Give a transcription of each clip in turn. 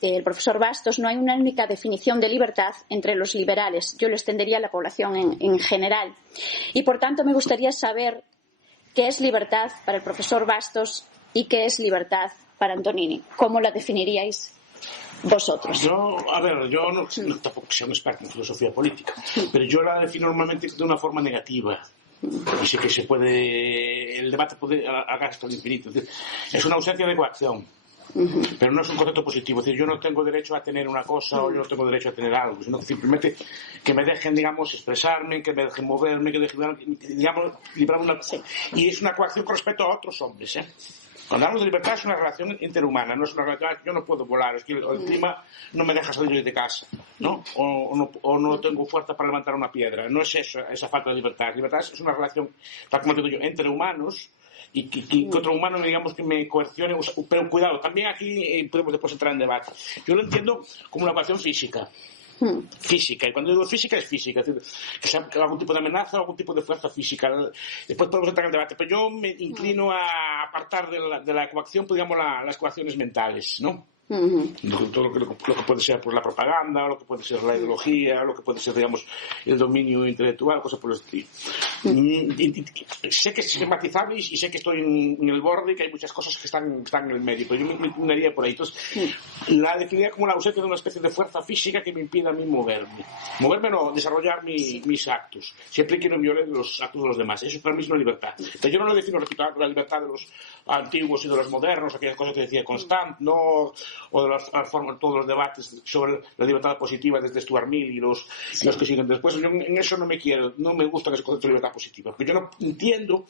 el profesor Bastos, no hay una única definición de libertad entre los liberales. Yo lo extendería a la población en general. Y, por tanto, me gustaría saber qué es libertad para el profesor Bastos y qué es libertad para Antonini. ¿Cómo la definiríais vosotros? Yo tampoco soy un experto en filosofía política, pero yo la defino normalmente de una forma negativa. Y sé que el debate puede alargarse hasta el infinito. Es una ausencia de coacción. Pero no es un concepto positivo. Es decir, yo no tengo derecho a tener una cosa o yo no tengo derecho a tener algo, sino simplemente que me dejen, digamos, expresarme, que me dejen moverme, que dejen, digamos, librar una... Y es una coacción con respecto a otros hombres, ¿eh? Cuando hablamos de libertad es una relación interhumana, no es una relación, yo no puedo volar, es que el clima no me deja salir de casa, ¿no? O no tengo fuerza para levantar una piedra. No es eso, esa falta de libertad. Libertad es una relación, tal como digo yo, entre humanos y que otro humano, digamos, que me coercione. Pero cuidado, también aquí podemos después entrar en debate. Yo lo entiendo como una coacción física. Física, y cuando digo física es física, es decir, que sea algún tipo de amenaza o algún tipo de fuerza física. Después podemos entrar en el debate, pero yo me inclino a apartar de la coacción, pues, digamos, las coacciones mentales, ¿no? Todo lo que puede ser pues, la propaganda, o lo que puede ser la ideología, o lo que puede ser, digamos, el dominio intelectual, cosas por el estilo. Sé que es matizable y sé que estoy en el borde y que hay muchas cosas que están en el medio, pero yo me inclinaría por ahí. Entonces, la definiría como la ausencia de una especie de fuerza física que me impida a mí moverme. Moverme no, desarrollar mis actos, siempre que no viole los actos de los demás. Eso para mí es una libertad. Pero yo no lo defino, repito, la libertad de los antiguos y de los modernos, aquellas cosas que decía Constant, no, o de todos los debates sobre la libertad positiva desde Stuart Mill y los que siguen después. Yo en eso no me gusta ese concepto de libertad positiva, porque yo no entiendo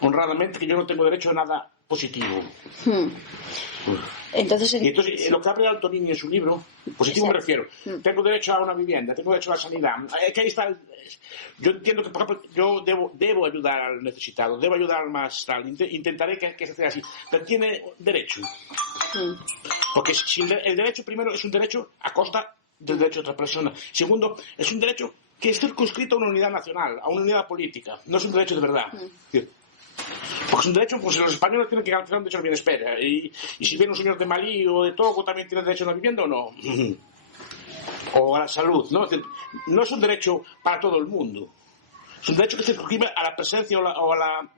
honradamente que yo no tengo derecho a nada positivo. Entonces, lo que habla Antonini en su libro, positivo me refiero, tengo derecho a una vivienda, tengo derecho a la sanidad, que ahí está yo entiendo que, por ejemplo, yo debo ayudar al necesitado, debo ayudar al más tal, intentaré que se sea así, pero tiene derecho. Porque si el derecho, primero, es un derecho a costa del derecho de otra persona. Segundo, es un derecho que es circunscrito a una unidad nacional, a una unidad política, no es un derecho de verdad. Porque es un derecho, pues los españoles tienen que garantizar un derecho al bienestar. Y si viene un señor de Malí o de Togo, ¿también tiene derecho a la vivienda o no? O a la salud, ¿no? No es un derecho para todo el mundo. Es un derecho que se circunscribe a la presencia o a la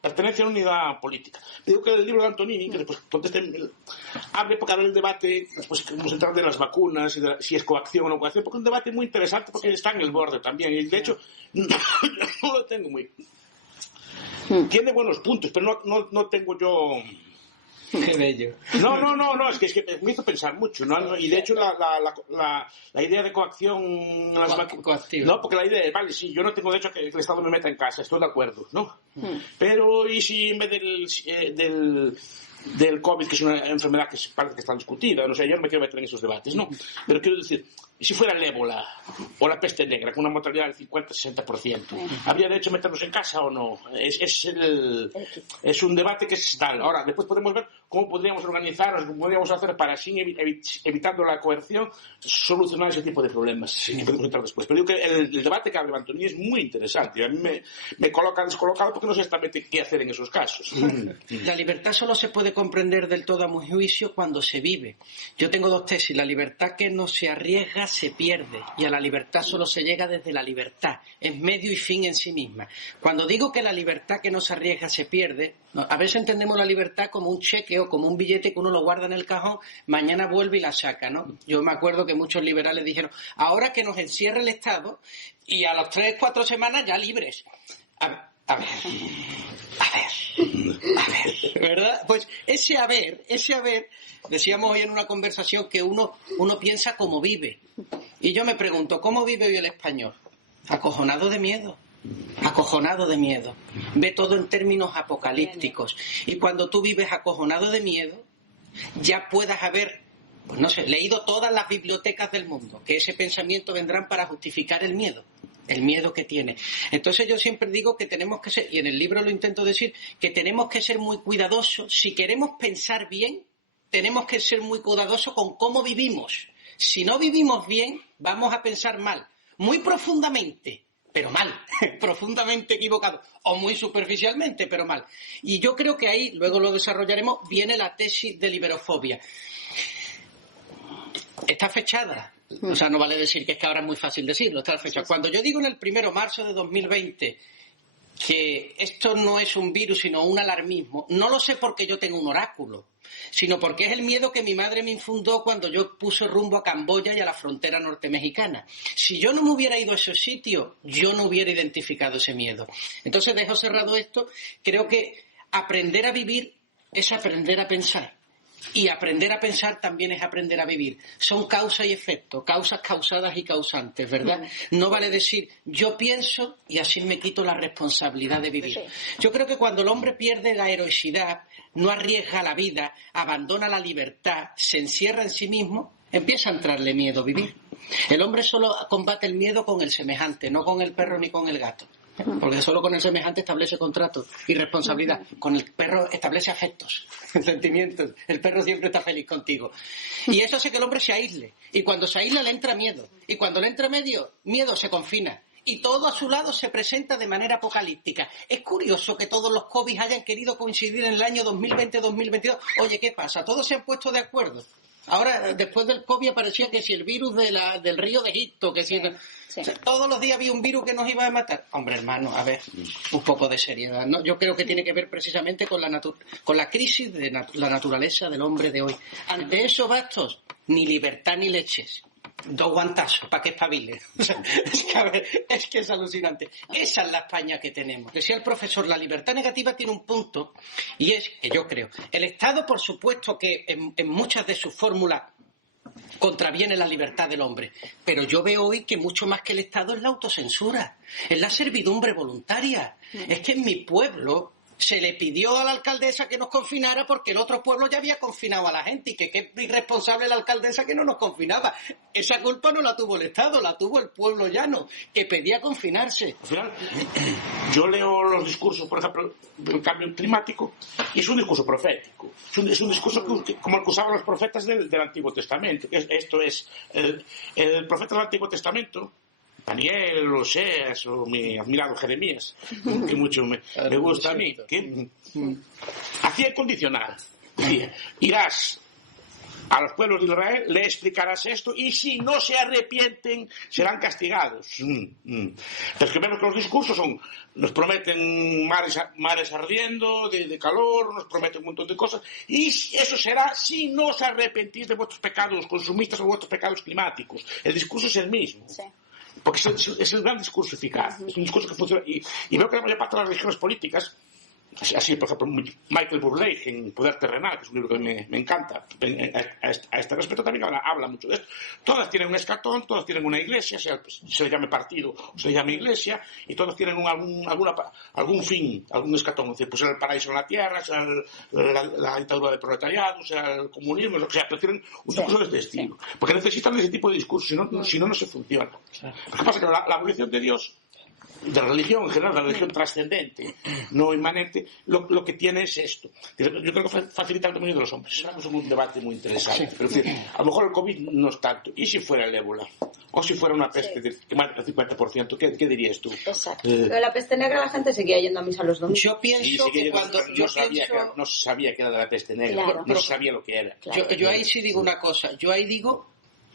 pertenencia a una unidad política. Digo que el libro de Antonini, que después abre porque abre el debate, después vamos a entrar de las vacunas, y si es coacción o no coacción, porque es un debate muy interesante porque está en el borde también. Y de hecho, no lo tengo muy... Tiene buenos puntos, pero no tengo yo... Qué bello. No, es que me hizo pensar mucho, ¿no? Y de hecho la idea de coacción... No, porque la idea es, vale, sí, yo no tengo derecho a que el Estado me meta en casa, estoy de acuerdo, ¿no? Pero, ¿y si en vez del COVID, que es una enfermedad que parece que está discutida, no sé, yo no me quiero meter en esos debates, ¿no? Pero quiero decir, ¿y si fuera el ébola o la peste negra con una mortalidad del 50-60%? ¿Habría derecho a meternos en casa o no? Es un debate que es tal. Ahora, después podemos ver cómo podríamos organizarnos, cómo podríamos hacer para, así evitando la coerción, solucionar ese tipo de problemas. Sí, que podemos entrar después. Pero digo que el debate que abre Antonini es muy interesante. A mí me coloca descolocado porque no sé exactamente qué hacer en esos casos. La libertad solo se puede comprender del todo a mi juicio cuando se vive. Yo tengo dos tesis. La libertad que no se arriesga se pierde, y a la libertad solo se llega desde la libertad. Es medio y fin en sí misma. Cuando digo que la libertad que no se arriesga se pierde, a veces entendemos la libertad como un cheque o como un billete que uno lo guarda en el cajón, mañana vuelve y la saca, ¿no? Yo me acuerdo que muchos liberales dijeron, ahora que nos encierre el Estado y a las 3-4 semanas ya libres. A ver, ¿verdad? Pues ese haber, decíamos hoy en una conversación que uno piensa cómo vive. Y yo me pregunto, ¿cómo vive hoy el español? Acojonado de miedo. Ve todo en términos apocalípticos. Y cuando tú vives acojonado de miedo, ya puedas haber, pues no sé, leído todas las bibliotecas del mundo, que ese pensamiento vendrán para justificar el miedo que tiene. Entonces yo siempre digo que tenemos que ser, y en el libro lo intento decir, que tenemos que ser muy cuidadosos. Si queremos pensar bien, tenemos que ser muy cuidadosos con cómo vivimos. Si no vivimos bien, vamos a pensar mal, muy profundamente, pero mal, profundamente equivocado, o muy superficialmente, pero mal. Y yo creo que ahí, luego lo desarrollaremos, viene la tesis de liberofobia. está fechada. O sea, no vale decir que es que ahora es muy fácil decirlo, está fechada. Cuando yo digo en el 1 de marzo de 2020 que esto no es un virus sino un alarmismo, no lo sé porque yo tengo un oráculo, sino porque es el miedo que mi madre me infundó cuando yo puse rumbo a Camboya y a la frontera norte mexicana. Si yo no me hubiera ido a esos sitios, yo no hubiera identificado ese miedo. Entonces dejo cerrado esto. Creo que aprender a vivir es aprender a pensar. Y aprender a pensar también es aprender a vivir. Son causa y efecto, causas causadas y causantes, ¿verdad? No vale decir, yo pienso y así me quito la responsabilidad de vivir. Yo creo que cuando el hombre pierde la heroicidad, no arriesga la vida, abandona la libertad, se encierra en sí mismo, empieza a entrarle miedo a vivir. El hombre solo combate el miedo con el semejante, no con el perro ni con el gato. Porque solo con el semejante establece contrato y responsabilidad. Con el perro establece afectos, sentimientos. El perro siempre está feliz contigo. Y eso hace que el hombre se aísle. Y cuando se aísla le entra miedo. Y cuando le entra miedo se confina. Y todo a su lado se presenta de manera apocalíptica. Es curioso que todos los COVID hayan querido coincidir en el año 2020-2022. Oye, ¿qué pasa? Todos se han puesto de acuerdo. Ahora, después del COVID aparecía que si el virus del río de Egipto, que si... Sí. O sea, todos los días había un virus que nos iba a matar. Hombre, hermano, a ver, un poco de seriedad, ¿no? Yo creo que tiene que ver precisamente con la crisis de la naturaleza del hombre de hoy. Ante eso, Bastos, ni libertad ni leches. 2 guantazos para que espabile. O sea, es que es alucinante. Esa es la España que tenemos. Decía el profesor, la libertad negativa tiene un punto, y es que yo creo, el Estado, por supuesto que en muchas de sus fórmulas contraviene la libertad del hombre, pero yo veo hoy que mucho más que el Estado es la autocensura, es la servidumbre voluntaria. Es que en mi pueblo se le pidió a la alcaldesa que nos confinara porque el otro pueblo ya había confinado a la gente, y que qué irresponsable la alcaldesa que no nos confinaba. Esa culpa no la tuvo el Estado, la tuvo el pueblo llano, que pedía confinarse. Al final, yo leo los discursos, por ejemplo, del cambio climático, y es un discurso profético. Es un discurso como el que usaban los profetas del Antiguo Testamento. Esto es, el profeta del Antiguo Testamento, Daniel, Oseas o mi admirado Jeremías, que mucho me gusta a mí, que hacía condicional. Decía, irás a los pueblos de Israel, le explicarás esto, y si no se arrepienten, serán castigados. Entonces, que vemos que los discursos nos prometen mares ardiendo, de calor, nos prometen un montón de cosas, y eso será si no os arrepentís de vuestros pecados consumistas o vuestros pecados climáticos. El discurso es el mismo. Sí. Porque es el gran discurso eficaz, es un discurso que funciona. Y veo que la mayor parte de las religiones políticas, así por ejemplo Michael Bublé en Poder Terrenal, que es un libro que me encanta, a este respecto también habla mucho de esto. Todas tienen un escatón, todas tienen una iglesia, sea se le llame partido o se le llame iglesia, y todas tienen algún fin, algún escatón. Pues sea el paraíso en la tierra, sea la dictadura del proletariado, sea el comunismo, lo que sea, pero tienen un discurso de este estilo. Porque necesitan ese tipo de discurso, si no se funciona. Lo que pasa es que la abolición de Dios, de la religión en general, de la religión trascendente, no inmanente, lo que tiene es esto. Yo creo que facilita el dominio de los hombres. Es un debate muy interesante. Sí. Pero es decir, a lo mejor el COVID no es tanto. ¿Y si fuera el ébola? ¿O si fuera una peste que mata el 50%? ¿Qué dirías tú? Exacto. De la peste negra la gente seguía yendo a misa los domingos. Yo pienso que cuando... No se sabía que era de la peste negra. Claro, no se sabía lo que era. Claro. Yo ahí sí digo una cosa. Yo ahí digo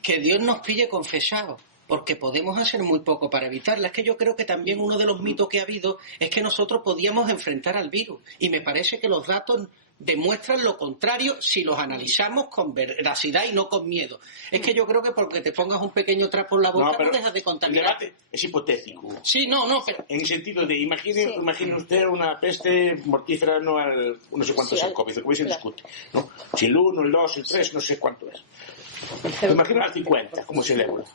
que Dios nos pille confesados, porque podemos hacer muy poco para evitarla. Es que yo creo que también uno de los mitos que ha habido es que nosotros podíamos enfrentar al virus, y me parece que los datos demuestran lo contrario si los analizamos con veracidad y no con miedo. Es que yo creo que porque te pongas un pequeño trapo en la boca no dejas de contaminar. El debate es hipotético. Sí, pero... En el sentido de, imagine usted una peste mortífera, no sé cuánto es el COVID, el COVID se discute, ¿no? Si el 1, el 2, el 3, no sé cuánto es. Imagina al 50, como es el ébola.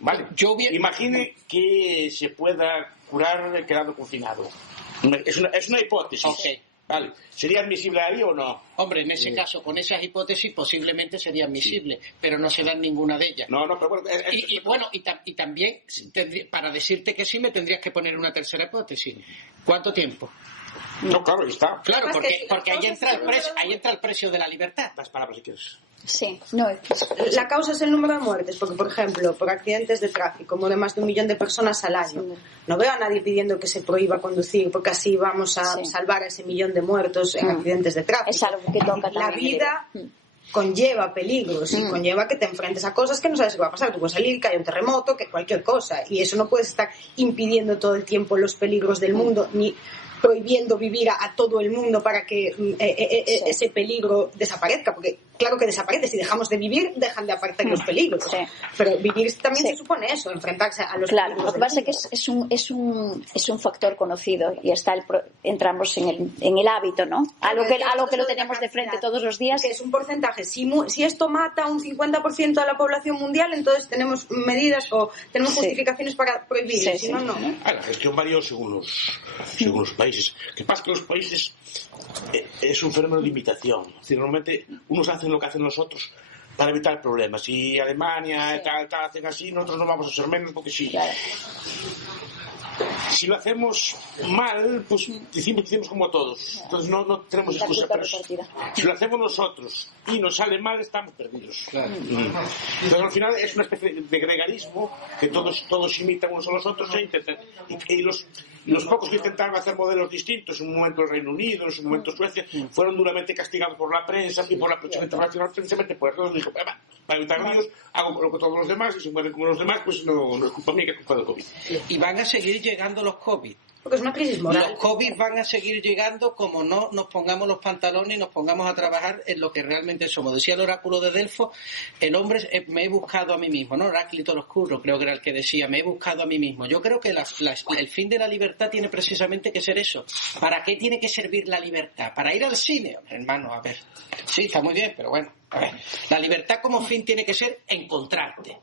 ¿Vale? Imagine que se pueda curar quedando confinado. Es una hipótesis. Okay. Vale. ¿Sería admisible ahí o no? Hombre, en ese caso, con esas hipótesis posiblemente sería admisible, pero no se dan ninguna de ellas. No, pero bueno... Y también, para decirte que sí, me tendrías que poner una tercera hipótesis. ¿Cuánto tiempo? No, claro, ahí está. Claro, porque ahí entra el precio de la libertad. Las palabras, si quieres. Sí, no. La causa es el número de muertes, porque, por ejemplo, por accidentes de tráfico mueren más de 1 millón de personas al año. No veo a nadie pidiendo que se prohíba conducir, porque así vamos a salvar a ese 1 millón de muertos en accidentes de tráfico. Es algo que toca la vida conlleva peligros y conlleva que te enfrentes a cosas que no sabes qué va a pasar. Tú puedes salir, que haya un terremoto, que cualquier cosa. Y eso no puedes estar impidiendo todo el tiempo los peligros del mundo, ni prohibiendo vivir a todo el mundo para que ese peligro desaparezca, porque claro que desaparece, si dejamos de vivir dejan de aparecer los peligros, pero vivir también se supone eso, enfrentarse a los peligros. Lo que pasa es que es un factor conocido y entramos en el hábito, ¿no? Algo que lo tenemos de frente todos los días. Que es un porcentaje, si esto mata a un 50% de la población mundial, entonces tenemos medidas o tenemos justificaciones para prohibir, si no, no. La gestión varía según los países. Que pasa que los países es un fenómeno de imitación. Es decir, normalmente unos hacen lo que hacen los otros para evitar problemas. Si Alemania y tal hacen así, nosotros no vamos a ser menos porque sí. Claro. Si lo hacemos mal, pues decimos como todos. Entonces no tenemos excusa. Pero si lo hacemos nosotros y nos sale mal, estamos perdidos. Claro. Entonces al final es una especie de gregarismo que todos imitan unos a los otros y los pocos que intentaron hacer modelos distintos, en un momento el Reino Unido, en su momento Suecia, fueron duramente castigados por la prensa y por la prensa internacional, precisamente por eso dijo, para evitar líos, hago lo que todos los demás, y si mueren como los demás, pues no es culpa mía, que es culpa del COVID. Y van a seguir llegando los COVID. Porque es una crisis moral. Los COVID van a seguir llegando como no nos pongamos los pantalones y nos pongamos a trabajar en lo que realmente somos. Decía el oráculo de Delfos, el hombre, me he buscado a mí mismo, ¿no? Heráclito el Oscuro, creo que era el que decía, me he buscado a mí mismo. Yo creo que el fin de la libertad tiene precisamente que ser eso. ¿Para qué tiene que servir la libertad? ¿Para ir al cine? Hermano, a ver. Sí, está muy bien, pero bueno, a ver. La libertad como fin tiene que ser encontrarte.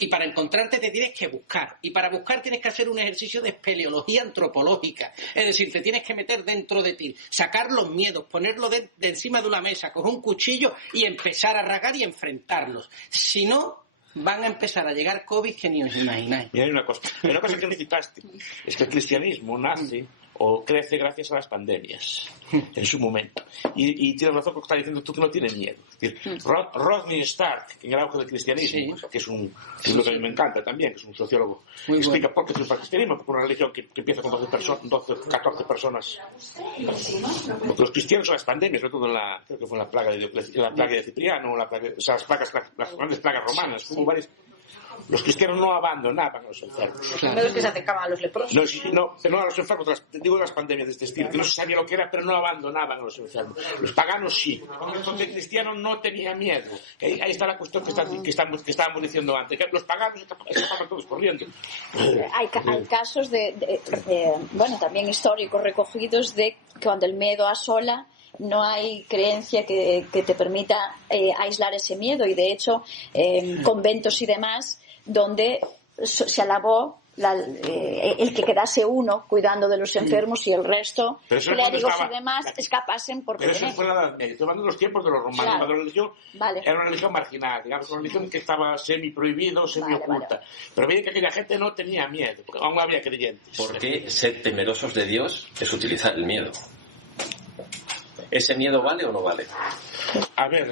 Y para encontrarte te tienes que buscar. Y para buscar tienes que hacer un ejercicio de espeleología antropológica. Es decir, te tienes que meter dentro de ti, sacar los miedos, ponerlo de encima de una mesa, coger un cuchillo y empezar a rasgar y enfrentarlos. Si no, van a empezar a llegar COVID que ni os imagináis. Y hay una cosa que necesitaste, es que el cristianismo nace o crece gracias a las pandemias en su momento. Y tienes razón con lo que estás diciendo tú, que no tiene miedo. Es decir, Rodney Stark, en el auge del cristianismo, que es lo que a mí me encanta también, que es un sociólogo, explica por qué triunfa el cristianismo, porque una religión que empieza con 14 personas. Porque los cristianos son las pandemias, sobre todo creo que fue la plaga de Cipriano, las grandes plagas romanas, como varias. Los cristianos no abandonaban a los enfermos. No los que se acercaban a los leprosos. No a los enfermos, digo las pandemias de este estilo, que no se sabía lo que era, pero no abandonaban a los enfermos. Los paganos sí. Entonces el cristiano no tenía miedo. Ahí está la cuestión que estábamos diciendo antes, que los paganos estaban todos corriendo. Hay casos también históricos recogidos de cuando el miedo asola, no hay creencia que te permita aislar ese miedo, y de hecho conventos y demás donde se alabó el que quedase uno cuidando de los enfermos y el resto, clérigos y demás, escapasen por Pero eso fue la Edad Media, tomando los tiempos de los romanos, cuando la religión era una religión marginal, digamos, una religión que estaba semi-prohibida o semi-oculta. Pero veía que aquella gente no tenía miedo, porque aún había creyentes. Porque ser temerosos de Dios es utilizar el miedo. ¿Ese miedo vale o no vale? A ver,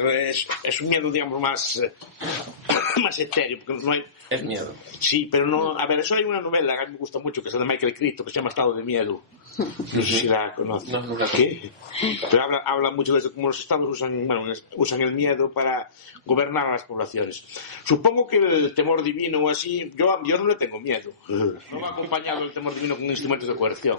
es un miedo, digamos, más etéreo, porque no hay... Es miedo. Sí, pero no... A ver, eso hay una novela que a mí me gusta mucho, que es la de Michael Crichton, que se llama Estado de Miedo. No sé si la conoces. No, ¿Qué? Pero habla mucho de eso, cómo los estados usan el miedo para gobernar a las poblaciones. Supongo que el temor divino o así, yo no le tengo miedo. No me ha acompañado el temor divino con instrumentos de coerción.